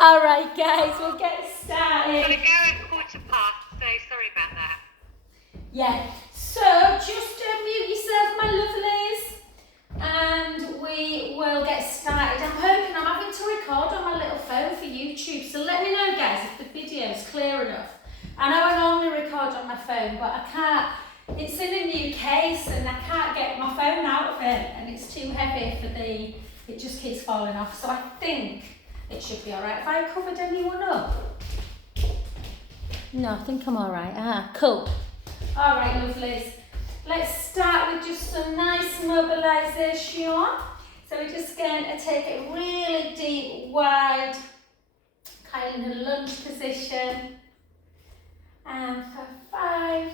All right, guys, we'll get started. Gotta go at 15:15, so sorry about that. Yeah, so just mute yourself, my lovelies, and we will get started. I'm hoping I'm having to record on my little phone for YouTube, so let me know, guys, if the video's clear enough. I know I normally record on my phone, but I can't. It's in a new case, and I can't get my phone out of it, and it's too heavy for the. It just keeps falling off, so I think it should be all right. Have I covered anyone up? No, I think I'm all right. Ah, cool. All right, lovelies. Let's start with just some nice mobilisation. So we're just going to take a really deep, wide, kind of lunge position. And for 5,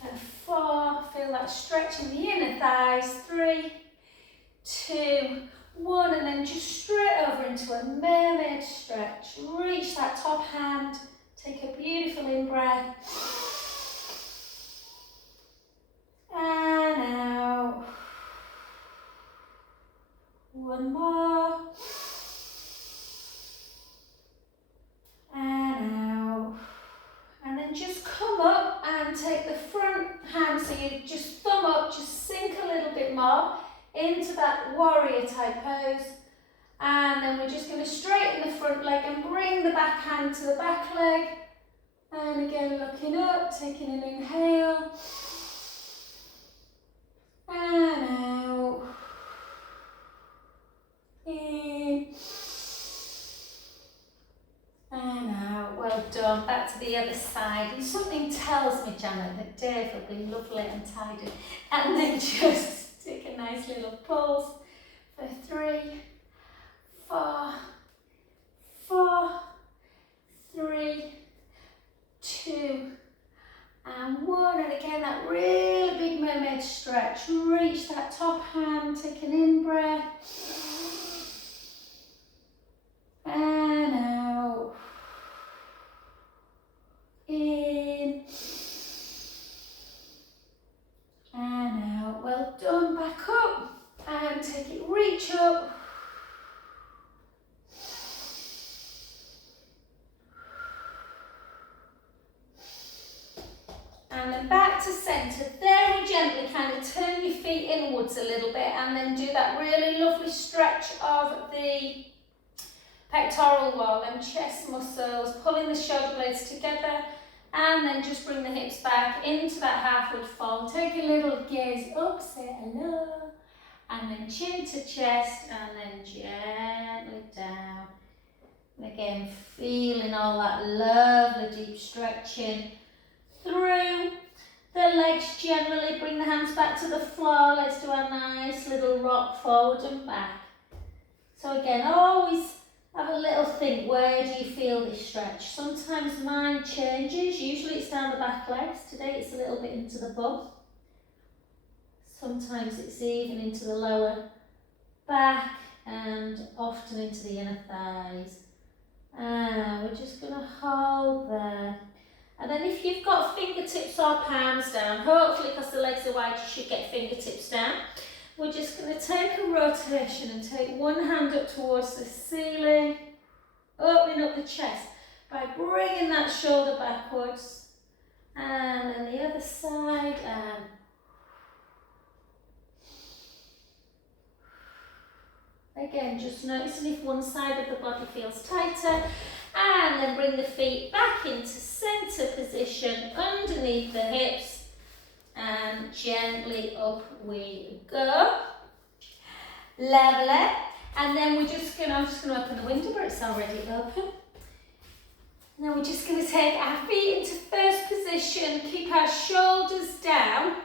for 4, feel that stretch in the inner thighs. 3, 2, 1, and then just straight over into a mermaid stretch. Reach that top hand. Take a beautiful in-breath. And out. One more. And out. And then just come up and take the front hand, so you just thumb up, just sink a little bit more into that warrior type pose. And then we're just going to straighten the front leg and bring the back hand to the back leg. And again, looking up, taking an inhale. And out. In. And out. Well done. Back to the other side. And something tells me, Janet, that Dave will be lovely and tidy. And then just take a nice little pulse for 3, 4, 3, 2, and 1. And again, that really big mermaid stretch. Reach that top hand, take an in-breath. And out. In. And out. Well done. Back up. And take it, reach up. And then back to centre. Very gently kind of turn your feet inwards a little bit and then do that really lovely stretch of the pectoral wall and chest muscles, pulling the shoulder blades together, and then just bring the hips back into that halfward fold. Take a little gaze up, say hello, and then chin to chest, and then gently down. And again, feeling all that lovely deep stretching through the legs generally. Bring the hands back to the floor. Let's do a nice little rock forward and back. So again, always have a little think, where do you feel this stretch? Sometimes mine changes. Usually it's down the back legs. Today it's a little bit into the bum. Sometimes it's even into the lower back and often into the inner thighs. And we're just going to hold there. And then if you've got fingertips or palms down, hopefully because the legs are wide you should get fingertips down. We're just going to take a rotation and take one hand up towards the ceiling, opening up the chest by bringing that shoulder backwards. And then the other side, and again, just noticing if one side of the body feels tighter. And then bring the feet back into centre position underneath the hips and gently up we go. Lovely. And then I'm just going to open the window, but it's already open. And then we're just going to take our feet into first position, keep our shoulders down,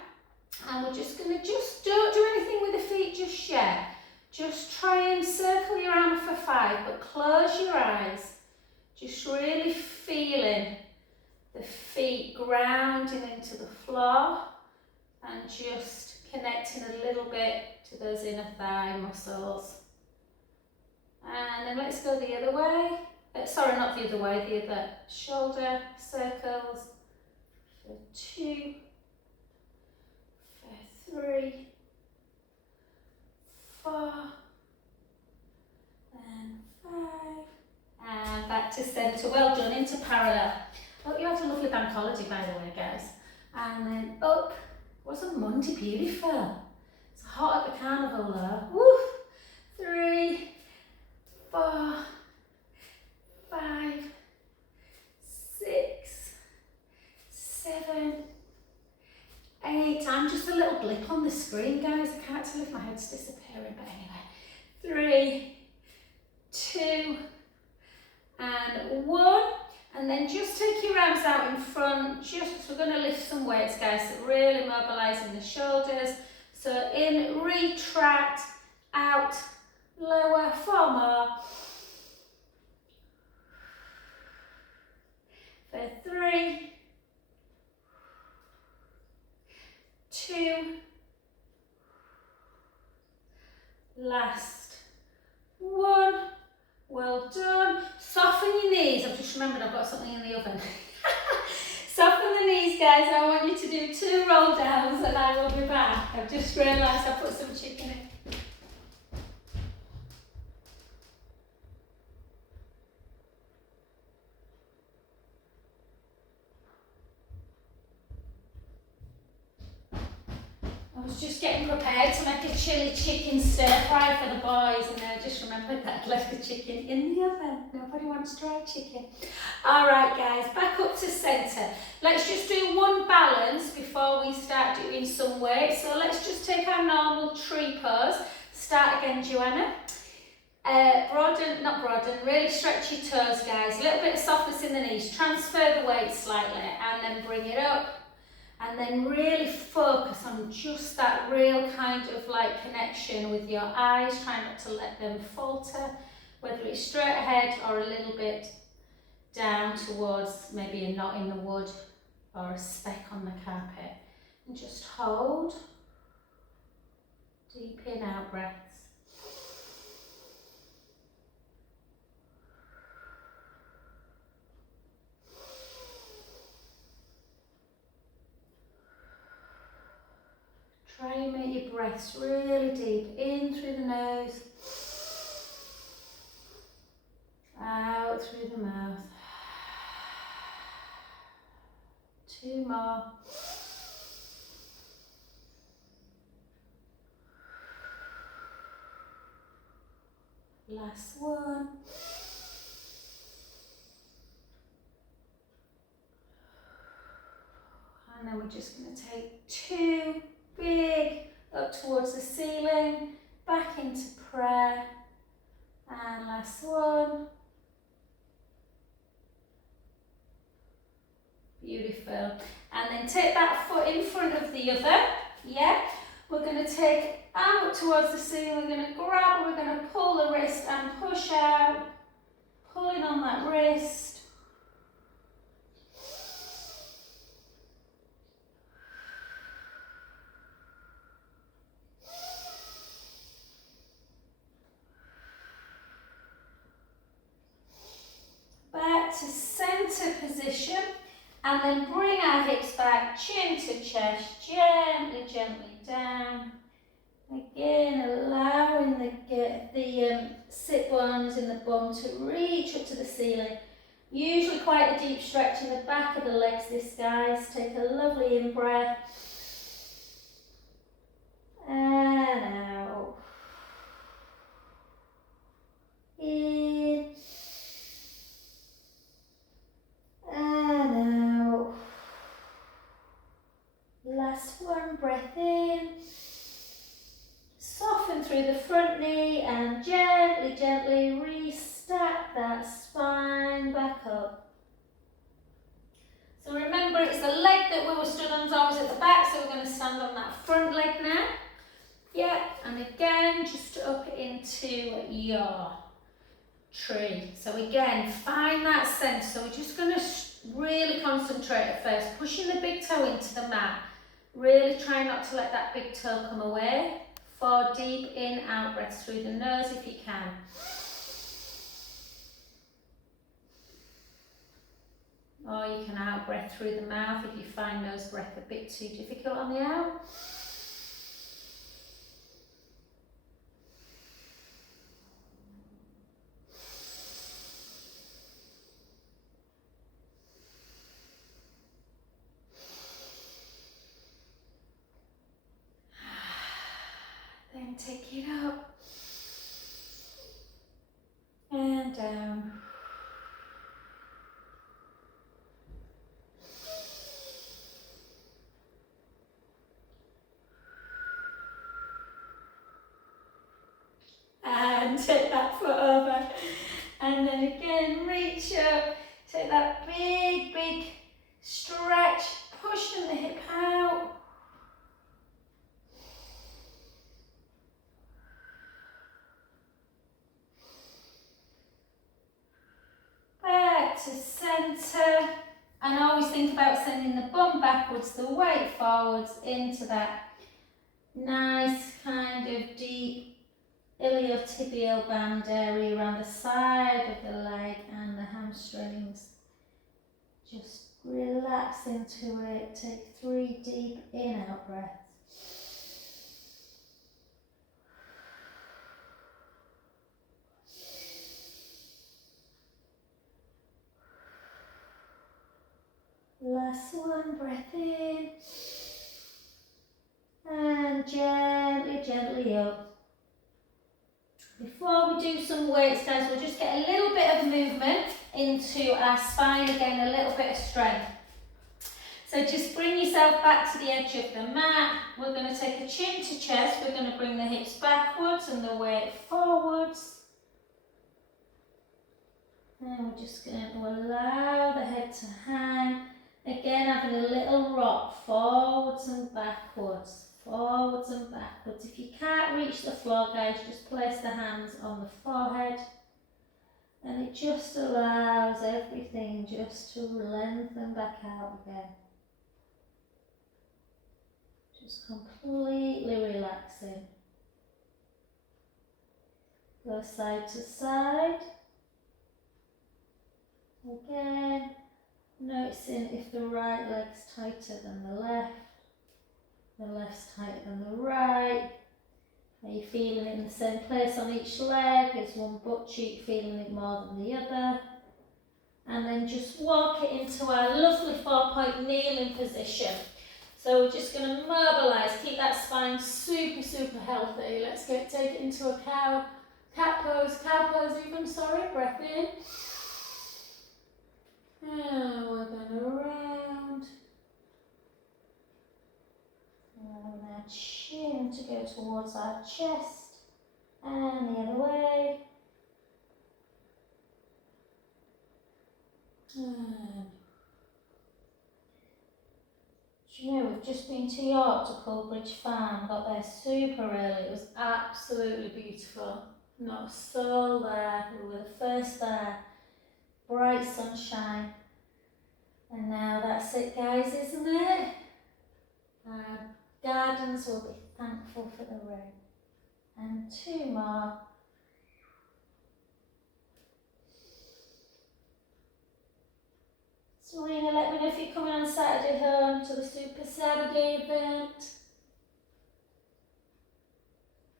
and we're just going to don't do anything with the feet just yet. Just try and circle your arm for 5, but close your eyes. Just really feeling the feet grounding into the floor and just connecting a little bit to those inner thigh muscles. And then let's go the other way. Sorry, not the other way, the other shoulder circles. For 2, for 3, 4, and 5. to centre. Well done, into parallel. Hope you had a lovely bank holiday, by the way, guys. And then up. Wasn't Monday beautiful? It's hot at the carnival though. Woo! 3, 4, 5, 6, 7, 8. I'm just a little blip on the screen, guys. I can't tell if my head's disappearing, but anyway. 3, 2, and 1. And then just take your arms out in front. We're going to lift some weights, guys. So really mobilising the shoulders. So in, retract, out, lower, 4 more. For 3, 2, last 1. Well done. Soften your knees. I've just remembered I've got something in the oven. Soften the knees, guys. I want you to do 2 roll downs and I will be back. I've just realised I put some chicken in. I was just getting prepared to make a chilli chicken stir fry for the boys, and then I just remembered that I'd left the chicken in the oven. Nobody wants dry chicken. Alright guys, back up to centre. Let's just do 1 balance before we start doing some weight. So let's just take our normal tree pose. Start again, Joanna. Really stretch your toes, guys. A little bit of softness in the knees. Transfer the weight slightly and then bring it up. And then really focus on just that real kind of like connection with your eyes. Try not to let them falter, whether it's straight ahead or a little bit down towards maybe a knot in the wood or a speck on the carpet. And just hold. Deep in, out breaths. Try and make your breaths really deep, in through the nose, out through the mouth. 2 more. Last 1. And then we're just going to take 2 big up towards the ceiling, back into prayer, and last 1. Beautiful. And then take that foot in front of the other. Yeah, we're going to take arm up towards the ceiling. We're going to grab, we're going to pull the wrist and push out, pulling on that wrist. Back to centre position, and then bring our hips back, chin to chest, gently, gently down. Again, allowing the sit bones in the bum to reach up to the ceiling. Usually quite a deep stretch in the back of the legs, this, guys. Take a lovely in-breath. And out. In. And out. Last 1, breath in. Soften through the front knee and gently, gently restack that spine back up. So remember, it's the leg that we were stood on is always at the back, so we're going to stand on that front leg now. Yeah, and again, just up into your tree. So again, find that centre. So we're just going to really concentrate at first, pushing the big toe into the mat. Really try not to let that big toe come away. 4 deep in, out breaths through the nose if you can. Or you can out breath through the mouth if you find nose breath a bit too difficult on the out. take it up and down. And take that foot over. And then again, reach up, take that big, big stretch, pushing the hip out. Back to centre. And always think about sending the bum backwards, the weight forwards into that nice kind of deep iliotibial band area around the side of the leg and the hamstrings. Just relax into it. Take 3 deep in-out breaths. Last one, breath in. And gently, gently up. Before we do some weights, guys, we'll just get a little bit of movement into our spine again, a little bit of strength. So just bring yourself back to the edge of the mat. We're going to take a chin to chest. We're going to bring the hips backwards and the weight forwards. And we're just going to allow the head to hang. Again, having a little rock forwards and backwards. Forwards and backwards. If you can't reach the floor, guys, just place the hands on the forehead. And it just allows everything just to lengthen back out again. Just completely relaxing. Go side to side. Again, noticing if the right leg's tighter than the left's tighter than the right. Are you feeling it in the same place on each leg? Is one butt cheek feeling it more than the other? And then just walk it into our lovely 4-point kneeling position. So we're just going to mobilise, keep that spine super, super healthy. Let's take it into a cat pose even, sorry, breath in. And we're going around. And our chin to go towards our chest. And the other way. And do you know, we've just been to York to Coolbridge Farm, got there super early. It was absolutely beautiful. Not a soul there. We were the first there. Bright sunshine. And now that's it, guys, isn't it? Our gardens will be thankful for the rain. And 2 more. Serena, let me know if you're coming on Saturday home to the Super Saturday event.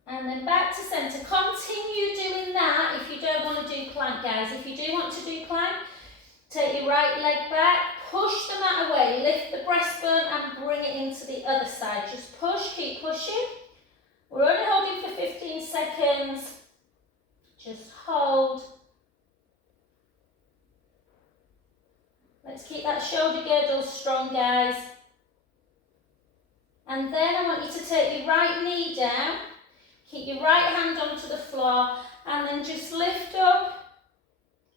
And then back to centre. Continue doing that if you don't want to do plank, guys. If you do want to do plank, take your right leg back, push the mat away, lift the breastbone and bring it into the other side. Just push, keep pushing. We're only holding for 15 seconds. Just hold. Let's keep that shoulder girdle strong, guys. And then I want you to take your right knee down, keep your right hand onto the floor, and then just lift up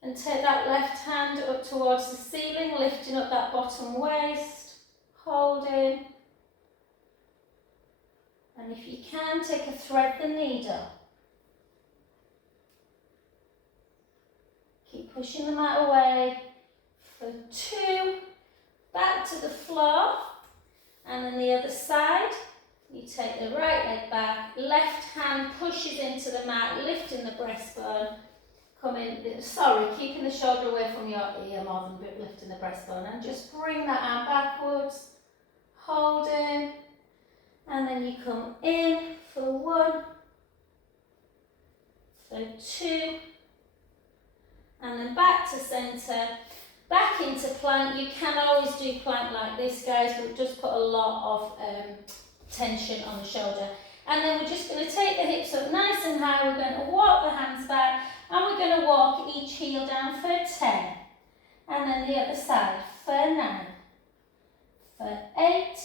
and take that left hand up towards the ceiling, lifting up that bottom waist, holding. And if you can, take a thread the needle. Keep pushing the mat away. For 2, back to the floor, and then the other side, you take the right leg back, left hand pushes into the mat, lifting the breastbone, keeping the shoulder away from your ear more than lifting the breastbone, and just bring that arm backwards, holding, and then you come in for 1, for 2, and then back to centre. Back into plank. You can always do plank like this, guys, but just put a lot of tension on the shoulder. And then we're just going to take the hips up nice and high. We're going to walk the hands back and we're going to walk each heel down for 10. And then the other side for 9, for 8,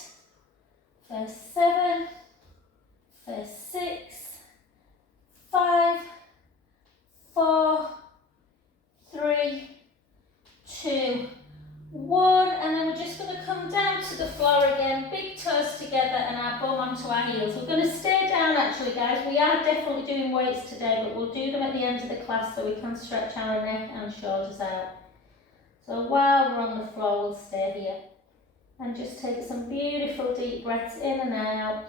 for 7, for 6, 5, 4, 3, 2, 1, and then we're just going to come down to the floor again, big toes together and our bum onto our heels. We're going to stay down actually, guys. We are definitely doing weights today, but we'll do them at the end of the class so we can stretch our neck and shoulders out. So while we're on the floor, we'll stay here and just take some beautiful deep breaths in and out.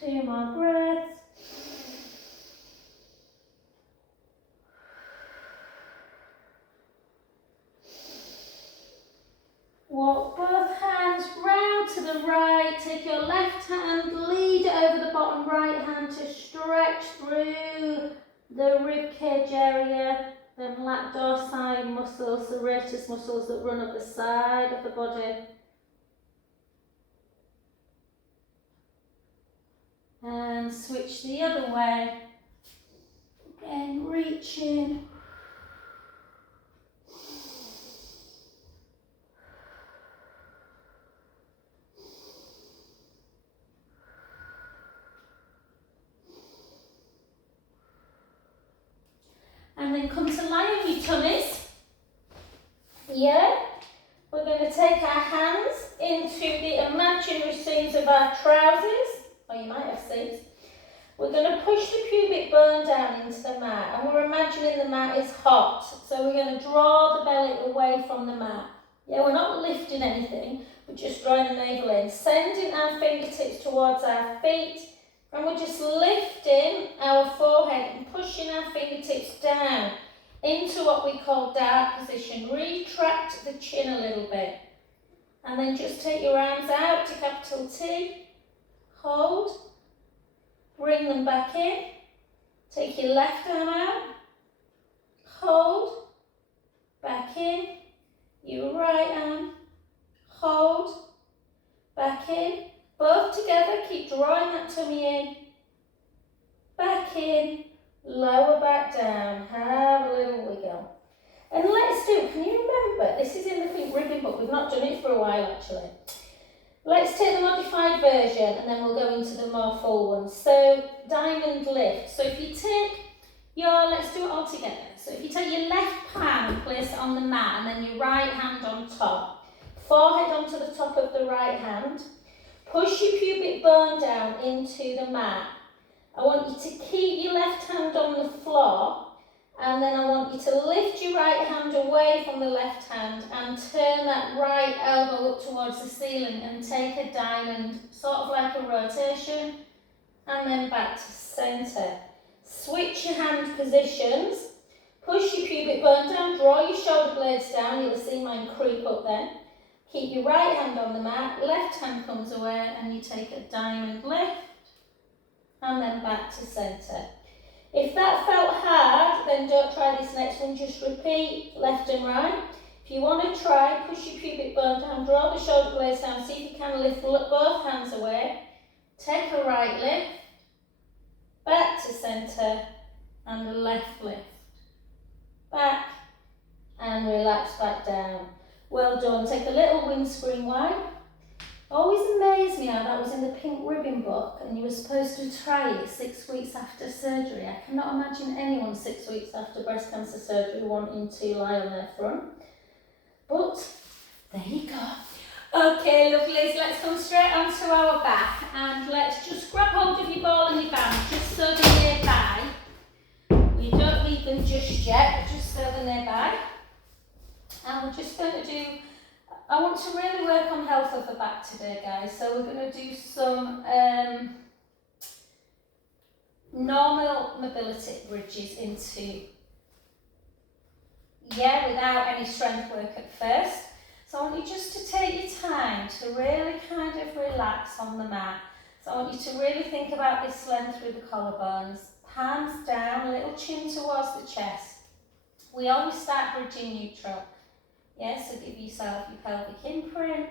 2 more breaths. Walk both hands round to the right. Take your left hand, lead it over the bottom right hand to stretch through the rib cage area, then lat dorsi muscles, serratus muscles that run up the side of the body. And switch the other way. Again, reach in. And then come to lie on your tummies. Yeah. We're going to take our hands into the imaginary seams of our trousers. Or you might have seams. We're going to push the pubic bone down into the mat, and we're imagining the mat is hot. So we're going to draw the belly away from the mat. Yeah, we're not lifting anything, we're just drawing the navel in, sending our fingertips towards our feet, and we're just lifting our forehead and pushing our fingertips down into what we call dart position. Retract the chin a little bit, and then just take your arms out to capital T. Hold, bring them back in, take your left arm out, hold, back in, your right arm, hold, back in, both together, keep drawing that tummy in, back in, lower back down, have a little wiggle. And let's do, can you remember, this is in the pink ribbon book, we've not done it for a while actually. Let's take the modified version and then we'll go into the more full ones. So, diamond lift. So if you take your, let's do it all together. So if you take your left palm and place it on the mat and then your right hand on top, forehead onto the top of the right hand, push your pubic bone down into the mat. I want you to keep your left hand on the floor, and then I want you to lift your right hand away from the left hand and turn that right elbow up towards the ceiling and take a diamond, sort of like a rotation, and then back to centre. Switch your hand positions, push your pubic bone down, draw your shoulder blades down, you'll see mine creep up then. Keep your right hand on the mat, left hand comes away and you take a diamond lift, and then back to centre. If that felt hard, then don't try this next one, just repeat left and right. If you want to try, push your pubic bone down, draw the shoulder blades down, see if you can lift both hands away. Take a right lift, back to centre, and a left lift. Back, and relax back down. Well done. Take a little windscreen wipe. Always amazed me how that was in the pink ribbon book and you were supposed to try it 6 weeks after surgery. I cannot imagine anyone 6 weeks after breast cancer surgery wanting to lie on their front. But there you go. Okay, lovelies, let's come straight onto our back and let's just grab hold of your ball and your band just so they're nearby. We don't need them just yet, but just so they're nearby. And we're just going to do, I want to really work on health of the back today, guys. So we're going to do some normal mobility bridges into, without any strength work at first. So I want you just to take your time to really kind of relax on the mat. So I want you to really think about this length through the collarbones. Palms down, little chin towards the chest. We always start bridging neutral. Yeah, so give yourself your pelvic imprint.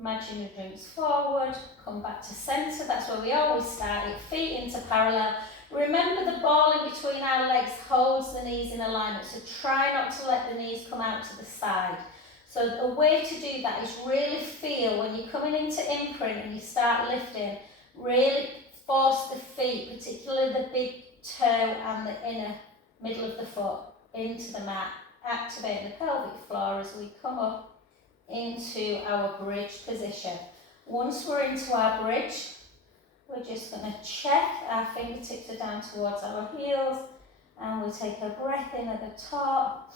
Imagine your drinks forward, come back to centre, that's where we always start it, feet into parallel. Remember the ball in between our legs holds the knees in alignment, so try not to let the knees come out to the side. So a way to do that is really feel when you're coming into imprint and you start lifting, really force the feet, particularly the big toe and the inner middle of the foot, into the mat, activating the pelvic floor as we come up into our bridge position. Once we're into our bridge, we're just going to check our fingertips are down towards our heels and we'll take a breath in at the top.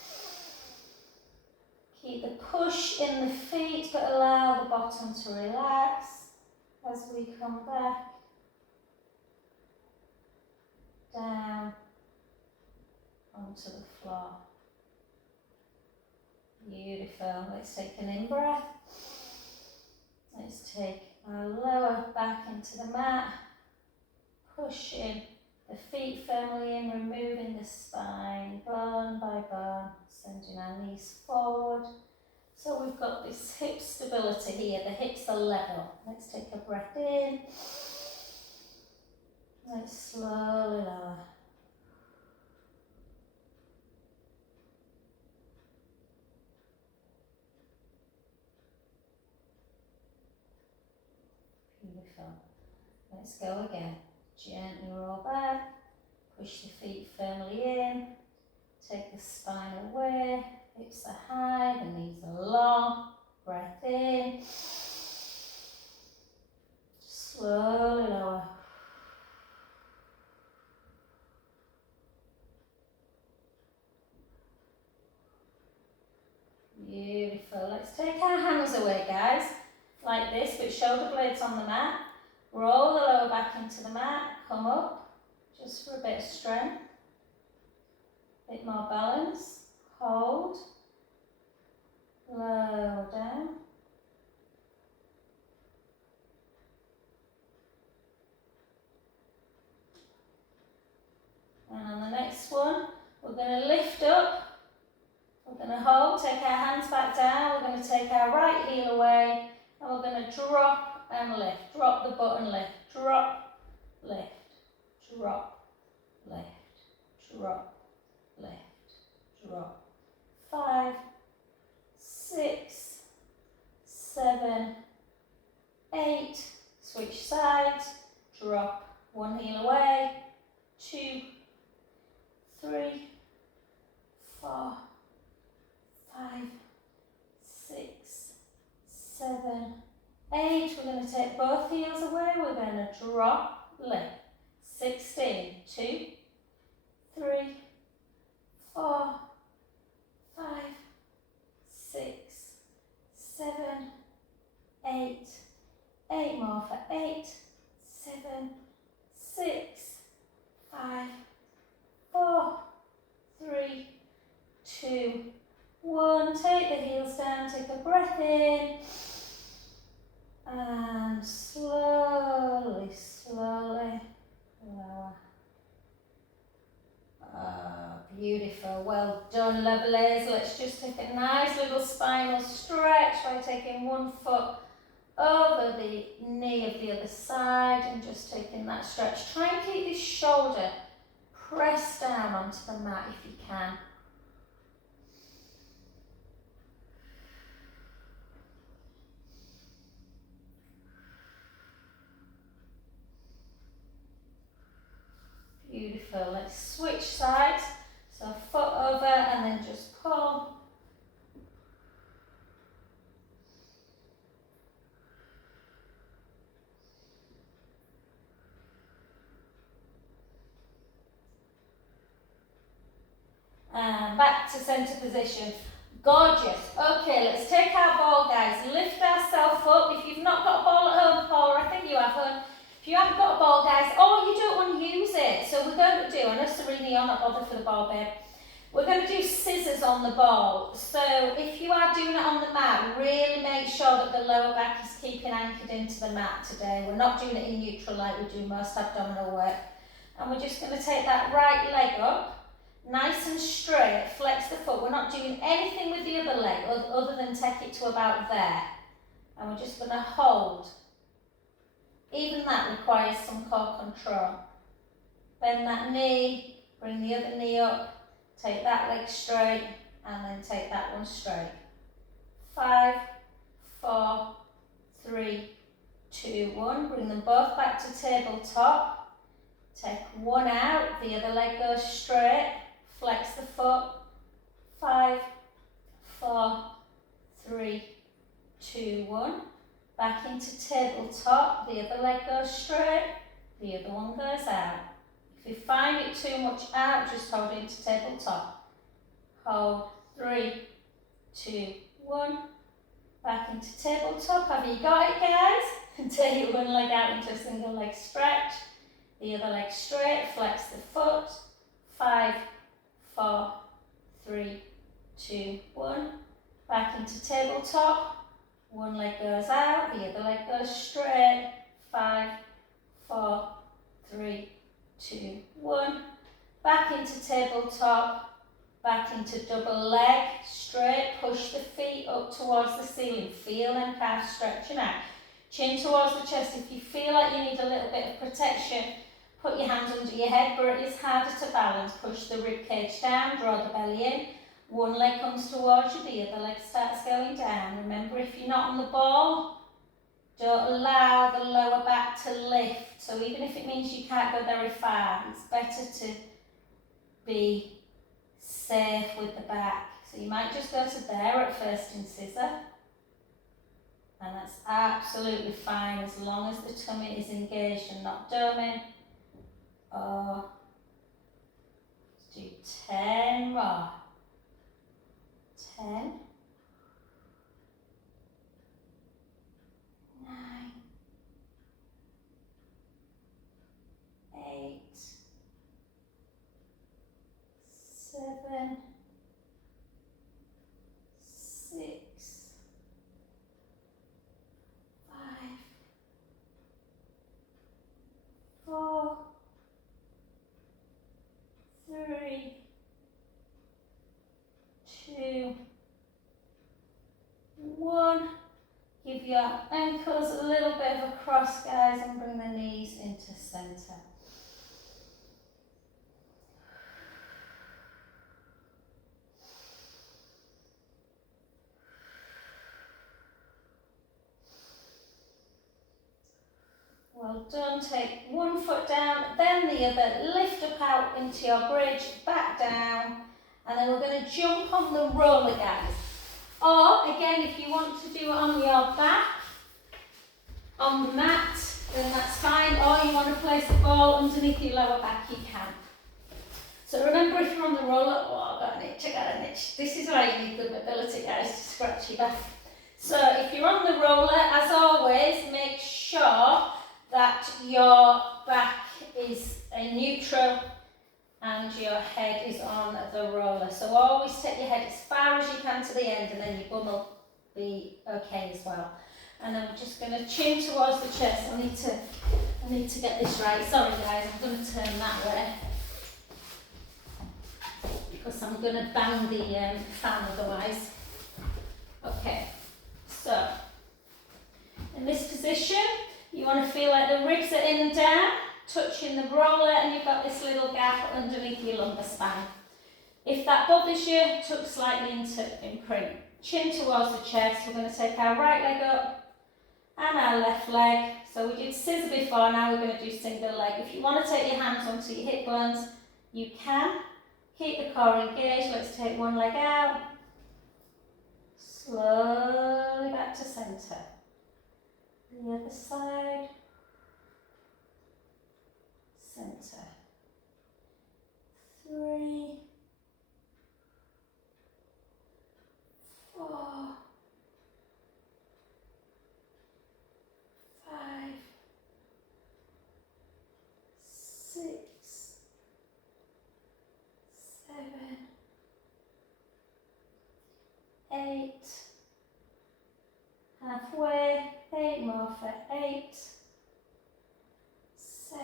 Keep the push in the feet but allow the bottom to relax as we come back down onto the floor. Beautiful. Let's take an in-breath. Let's take our lower back into the mat, pushing the feet firmly in, removing the spine, bone by bone, sending our knees forward. So we've got this hip stability here, the hips are level. Let's take a breath in. Let's slowly lower. Beautiful. Let's go again. Gently roll back, push the feet firmly in, take the spine away, hips are high, the knees are long, breath in, slowly lower. Beautiful. Let's take our hands away, guys, like this, with shoulder blades on the mat. Roll the lower back into the mat, come up, just for a bit of strength, a bit more balance, hold, low down, and on the next one, we're going to lift up, we're going to hold, take our hands back down, we're going to take our right heel away, and we're going to drop and lift, drop the butt and lift, drop, lift, drop, lift, drop, lift, drop. 5, 6, 7, 8, switch sides, drop, one heel away, 2, 3, 4, 5, 6, 7, 8, we're going to take both heels away, we're going to drop, lift, 16, 2, 3, 4, 5, 6, 7, 8, 8 more for 8, 7, 6, 5, 4, 3, 2, 1, take the heels down, take a breath in, and slowly, slowly lower. Beautiful, well done, lovelies. Let's just take a nice little spinal stretch by taking one foot over the knee of the other side and just taking that stretch. Try and keep this shoulder pressed down onto the mat if you can. Beautiful, let's switch sides. So foot over and then just pull. And back to centre position. Gorgeous. Okay, let's take our ball, guys. Lift ourselves up. If you've not got a ball at home, Paula, I think you have one. If you haven't got a ball, guys, or you don't want to use it, so we're going to do, I know Serena, you're not bothered for the ball, babe. We're going to do scissors on the ball. So if you are doing it on the mat, really make sure that the lower back is keeping anchored into the mat today. We're not doing it in neutral like we do most abdominal work. And we're just going to take that right leg up, nice and straight, flex the foot. We're not doing anything with the other leg other than take it to about there. And we're just going to hold. Even that requires some core control. Bend that knee, bring the other knee up, take that leg straight, and then take that one straight. 5, 4, 3, 2, 1. Bring them both back to tabletop. Take one out, the other leg goes straight, flex the foot. 5, 4, 3, 2, 1. Back into tabletop, the other leg goes straight, the other one goes out. If you find it too much out, just hold it into tabletop. Hold, 3, 2, 1. Back into tabletop. Have you got it, guys? And take one leg out into a single leg stretch. The other leg straight, flex the foot. 5, 4, 3, 2, 1. Back into tabletop. One leg goes out, the other leg goes straight. 5, 4, 3, 2, 1. Back into tabletop, back into double leg, straight, push the feet up towards the ceiling. Feel them calves stretching out. Chin towards the chest. If you feel like you need a little bit of protection, put your hands under your head, but it is harder to balance. Push the rib cage down, draw the belly in. One leg comes towards you, the other leg starts going down. Remember, if you're not on the ball, don't allow the lower back to lift. So even if it means you can't go very far, it's better to be safe with the back. So you might just go to there at first in scissor. And that's absolutely fine as long as the tummy is engaged and not doming. Or let's do 10 more. 10, 9, 8, 7, 6, 5, 4, 3, 2, 1. Give your ankles a little bit of a cross, guys, and bring the knees into center. Well done. Take one foot down, then the other. Lift up out into your bridge, back down, and then we're going to jump on the roller, guys. Or, again, if you want to do it on your back, on the mat, then that's fine. Or you want to place the ball underneath your lower back, you can. So remember, if you're on the roller, oh, I got an itch, I got an itch. This is why you need good mobility, guys, to scratch your back. So if you're on the roller, as always, make sure that your back is neutral and your head is on the roller. So always take your head as far as you can to the end, and then your bum will be okay as well. And then we're just going to chin towards the chest. I need to get this right. Sorry guys, I'm going to turn that way because I'm going to bang the fan otherwise. Okay, so in this position, you want to feel like the ribs are in and down, touching the roller, and you've got this little gap underneath your lumbar spine. If that bothers you, tuck slightly into imprint. Chin towards the chest. We're going to take our right leg up and our left leg. So we did scissor before, now we're going to do single leg. If you want to take your hands onto your hip bones, you can. Keep the core engaged. Let's take one leg out. Slowly back to centre. The other side. Centre. 3, 4, 5, 6, 7, more for 8, 7,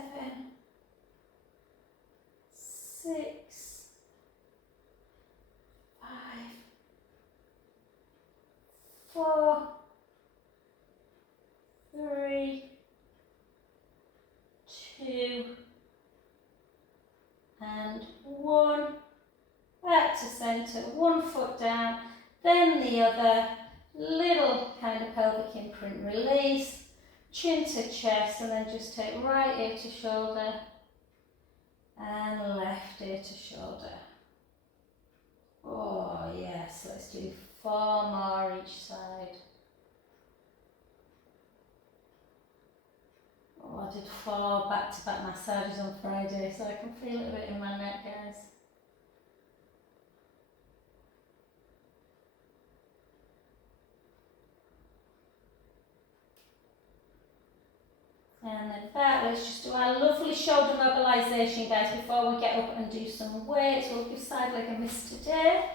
6, 5, 4, 3, 2, and 1. Back to centre, 1 foot down, then the other. Little kind of pelvic imprint release, chin to chest, and then just take right ear to shoulder and left ear to shoulder. Oh yes, let's do 4 more each side. Oh, I did 4 back-to-back massages on Friday, so I can feel it a bit in my neck, guys. And then that, let's just do our lovely shoulder mobilisation, guys, before we get up and do some weights. We'll give side leg a miss today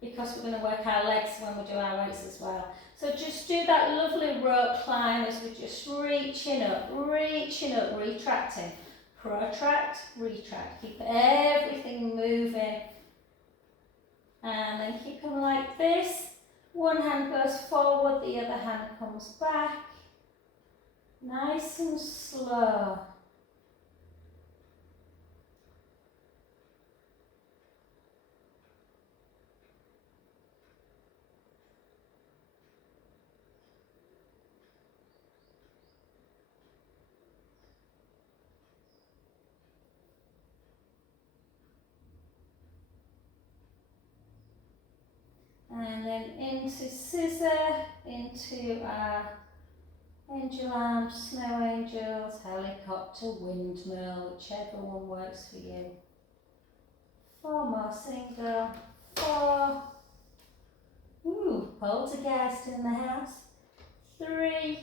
because we're going to work our legs when we do our weights as well. So just do that lovely rope climb as we're just reaching up, retracting. Protract, retract. Keep everything moving. And then keep them like this. One hand goes forward, the other hand comes back. Nice and slow. And then into scissor, into our angel arms, snow angels, helicopter, windmill, whichever one works for you. 4 more single, 4. Ooh, poltergeist in the house. 3,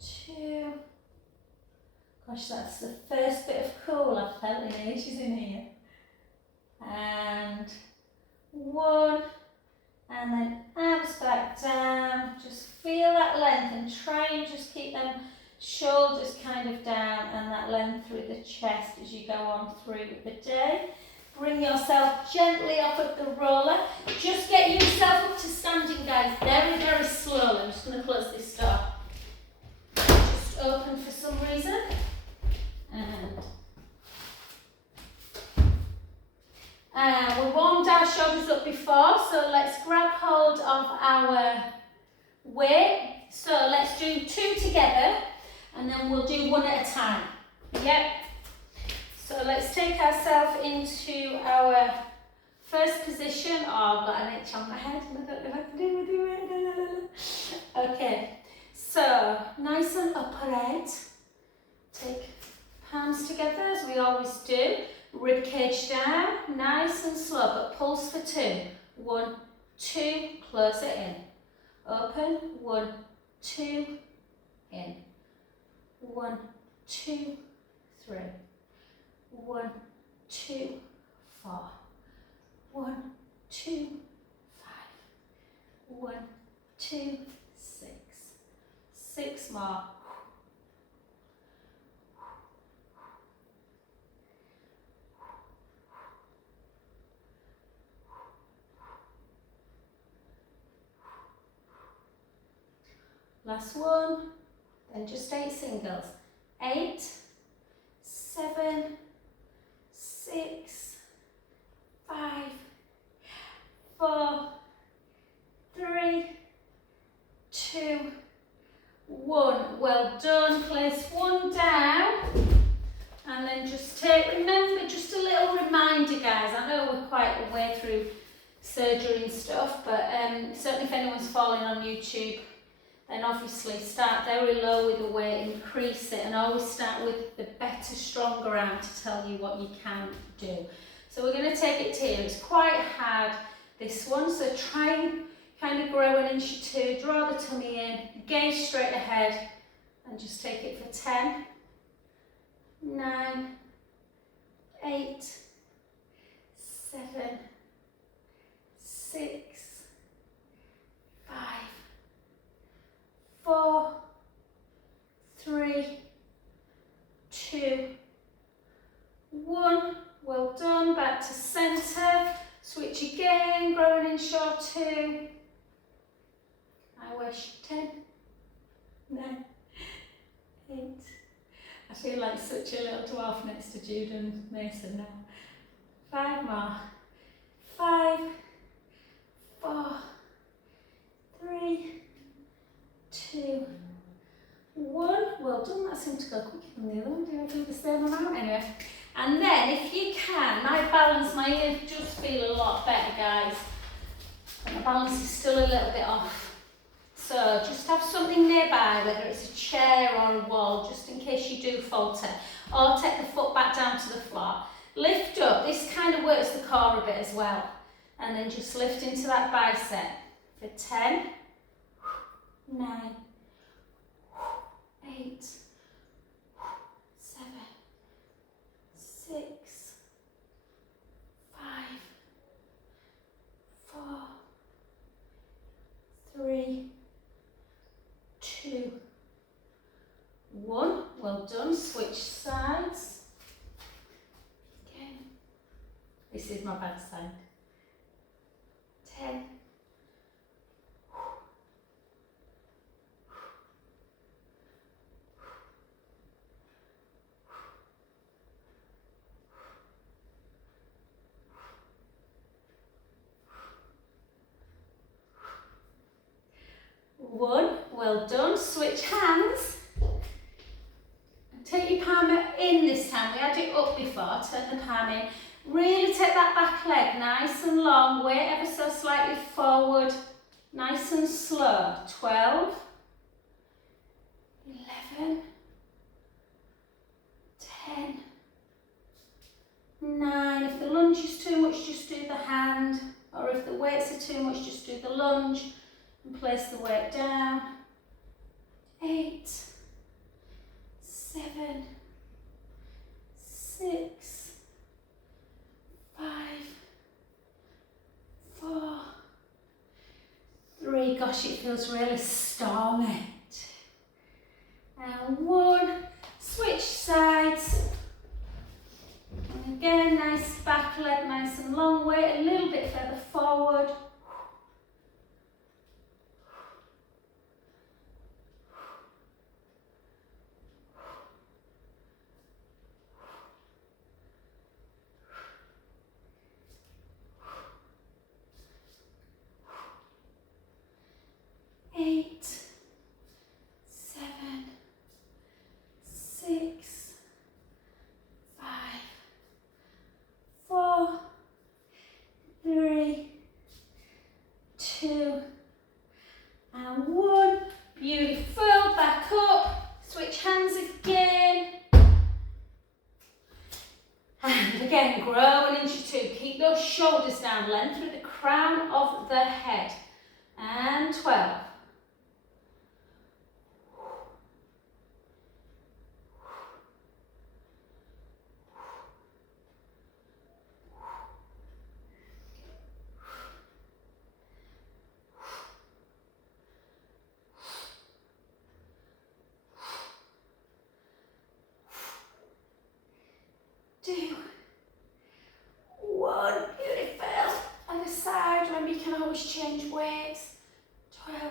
2. Gosh, that's the first bit of cool I've felt in ages in here. And 1. And then arms back down, just feel that length and try and just keep them shoulders kind of down and that length through the chest as you go on through the day. Bring yourself gently off of the roller. Just get yourself up to standing, guys, very, very slowly. I'm just going to close this door. Just open for some reason. And we warmed our shoulders up before, so let's grab hold of our weight. So let's do 2 together, and then we'll do 1 at a time. Yep. So let's take ourselves into our first position. Oh, I've got an itch on my head, and I don't know what to do with it. Okay. So nice and upright. Take palms together as we always do. Rib cage down, nice and slow, but pulse for 2. 1, 2, close it in. Open, 1, 2, in. 1, 2, 3. 1, 2, 4. 1, 2, 5. 1, 2, 6. 6 more. Last one, then just 8 singles. 8, 7, 6, 5, 4, 3, 2, 1. Well done. Place 1 down. And then just remember, just a little reminder, guys. I know we're quite a way through surgery and stuff, but certainly if anyone's following on YouTube, then obviously start very low with the weight, increase it, and always start with the better, stronger arm to tell you what you can do. So we're going to take it to here. It's quite hard, this one, so try and kind of grow 1 inch or 2, draw the tummy in, gaze straight ahead, and just take it for 10, 9, 8, 7, 6, 5, 4, 3, 2, 1. Well done. Back to centre. Switch again, growing in short 2. I wish 10, 9, 8. I feel like such a little dwarf next to Jude and Mason now. 5 more. 5, 4, 3, 2, 1. Well done. That seemed to go quicker than the other one. Do I do the same amount anyway? And then, if you can, my ears just feel a lot better, guys. But my balance is still a little bit off. So just have something nearby, whether it's a chair or a wall, just in case you do falter. Or take the foot back down to the floor. Lift up. This kind of works the core a bit as well. And then just lift into that bicep for 10, 9, 8, 7, 6, 5, 4, 3, 2, 1. Well done. Switch sides. Again. This is my bad side. 10. 1. Well done. Switch hands. Take your palm in this time. We had it up before. Turn the palm in. Really take that back leg nice and long. Weight ever so slightly forward. Nice and slow. 12. 11. 10. 9. If the lunge is too much, just do the hand. Or if the weights are too much, just do the lunge. And place the weight down. 8, 7, 6, 5, 4, 3. Gosh, it feels really stormy. And 1. Switch sides. And again, nice back leg, nice and long. Weight a little bit further forward. 8, 7, 6, 5, 4, 3, 2, and 1. Beautiful. Back up. Switch hands again. And again, grow an inch or 2. Keep those shoulders down, length through the crown of the head. And 12. 2, 1. Beautiful. Other side. Remember, you can always change weights. 12.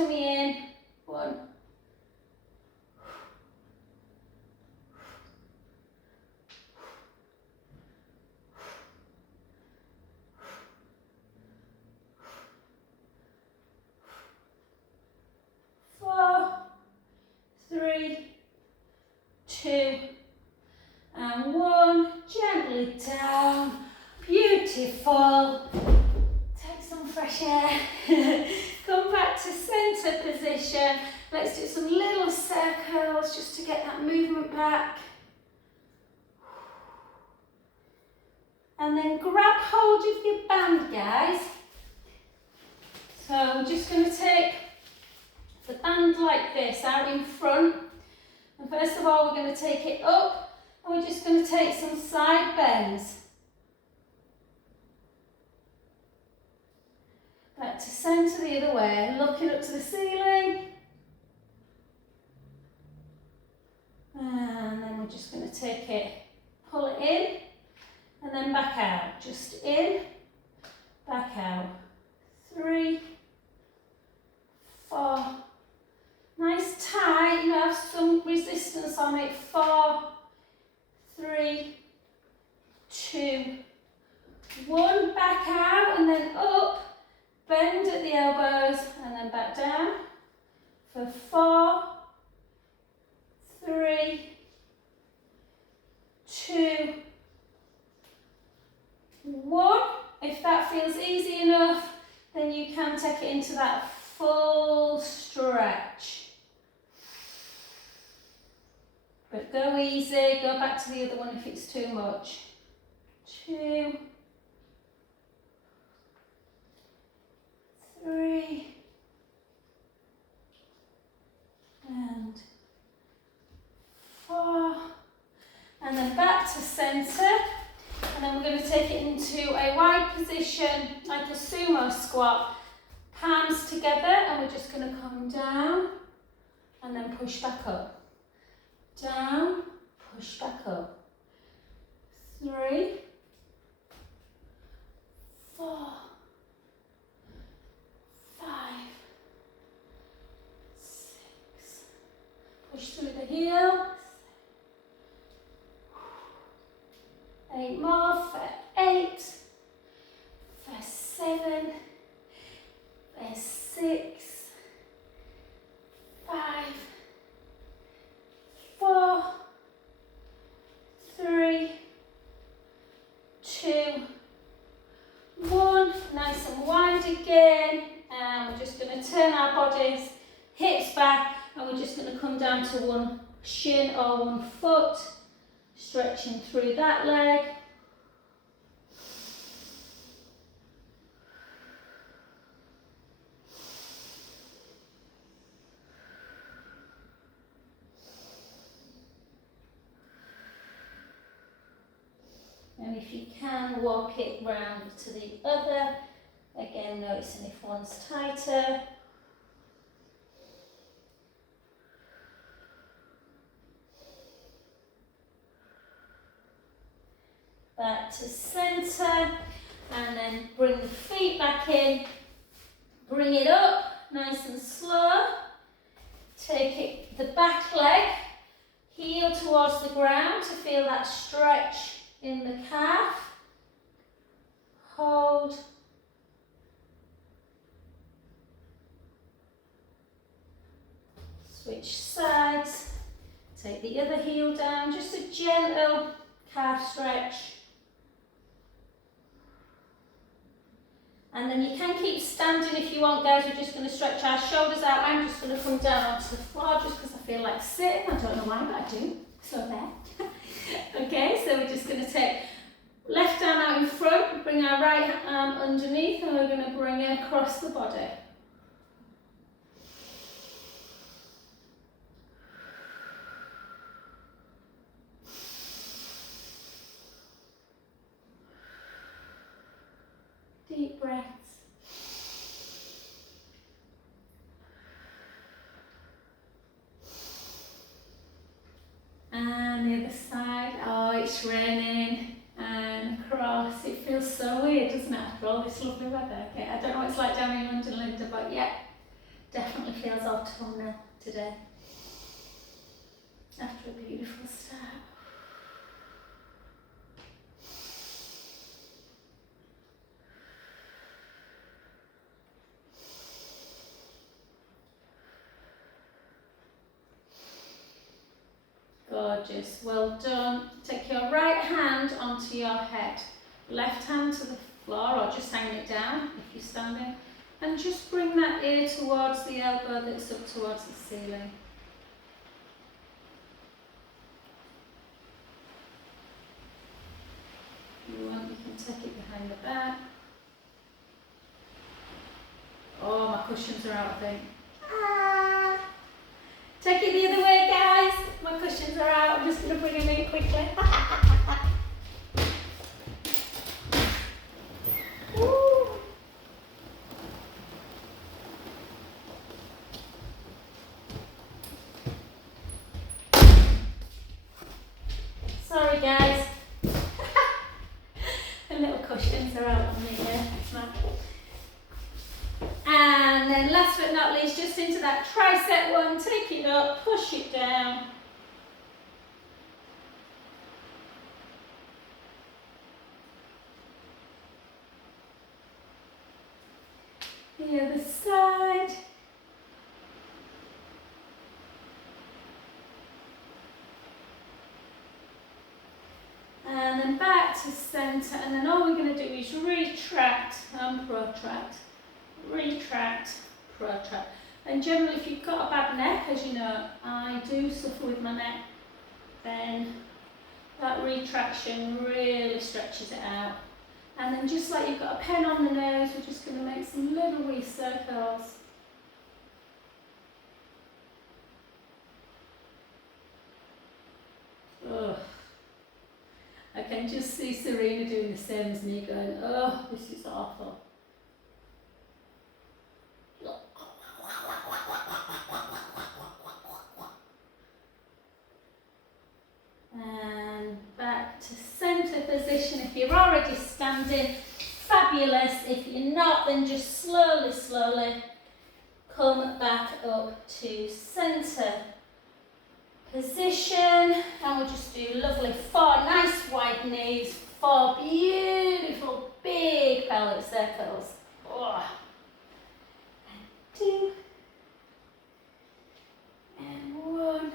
tummy in. 1. 4, 3, 2, and 1. Gently down. Beautiful. Take some fresh air. Come back to centre position. Let's do some little circles just to get that movement back. And then grab hold of your band, guys. So I'm just going to take the band like this out in front. And first of all, we're going to take it up and we're just going to take some side bends. Back to centre the other way, looking up to the ceiling. And then we're just going to take it, pull it in, and then back out. Just in, back out. 3, 4. Nice tight, you have some resistance on it. 4, 3, 2, 1. Back out and then up. Bend at the elbows and then back down for 4, 3, 2, 1. If that feels easy enough, then you can take it into that full stretch. But go easy, go back to the other one if it's too much. 2, 3, and 4, and then back to centre, and then we're going to take it into a wide position like a sumo squat, palms together, and we're just going to come down and then push back up, down, push back up. 3, 4, 5, 6, push through the heel, 8 more for 8, for 7, for 6, 5, 4, 3, 2, 1. Nice and wide again. And we're just going to turn our bodies, hips back, and we're just going to come down to one shin or one foot, stretching through that leg. And if you can, walk it round to the other. Again, noticing if one's tighter. Back to centre, and then bring the feet back in. Bring it up, nice and slow. Take it, the back leg, heel towards the ground to feel that stretch in the calf. Hold. Switch sides. Take the other heel down, just a gentle calf stretch. And then you can keep standing if you want, guys. We're just going to stretch our shoulders out. I'm just going to come down onto the floor just because I feel like sitting. I don't know why, but I do. So there. Okay, so we're just going to take left arm out in front, bring our right arm underneath, and we're going to bring it across the body. Deep breaths. And the other side. Oh, it's raining and across. It feels so weird, doesn't it, after all this lovely weather? Okay, I don't know what it's like down in London, Linda, but yeah, definitely wrinkly as our toenail today. After a beautiful start. Gorgeous, well done. Take your right hand onto your head, left hand to the floor or just hang it down if you're standing, and just bring that ear towards the elbow that's up towards the ceiling. If you want, you can take it behind the back. Oh, my cushions are out, I think. Take it the other way, guys. My cushions are out. I'm just going to bring them in quickly. Woo. Sorry, guys. The little cushions are out on the mat. And then last but not least, just into that tricep one, take it up, push it down. The other side. And then back to centre, and then all we're going to do is retract and protract. Retract, protract. And generally, if you've got a bad neck, as you know, I do suffer with my neck, then that retraction really stretches it out. And then just like you've got a pen on the nose, we're just going to make some little wee circles. Ugh. I can just see Serena doing the same as me, going, oh, this is awful. And back to centre position. If you're already standing, fabulous. If you're not, then just slowly, slowly come back up to centre position. And we'll just do lovely 4 nice wide knees, 4 beautiful big pelvic circles. Oh. And 2 and 1,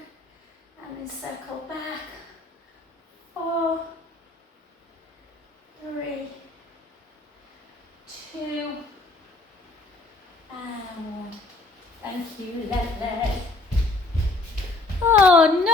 and then circle back. 4, 3, 2, and 1. Thank you, lovely. Oh no!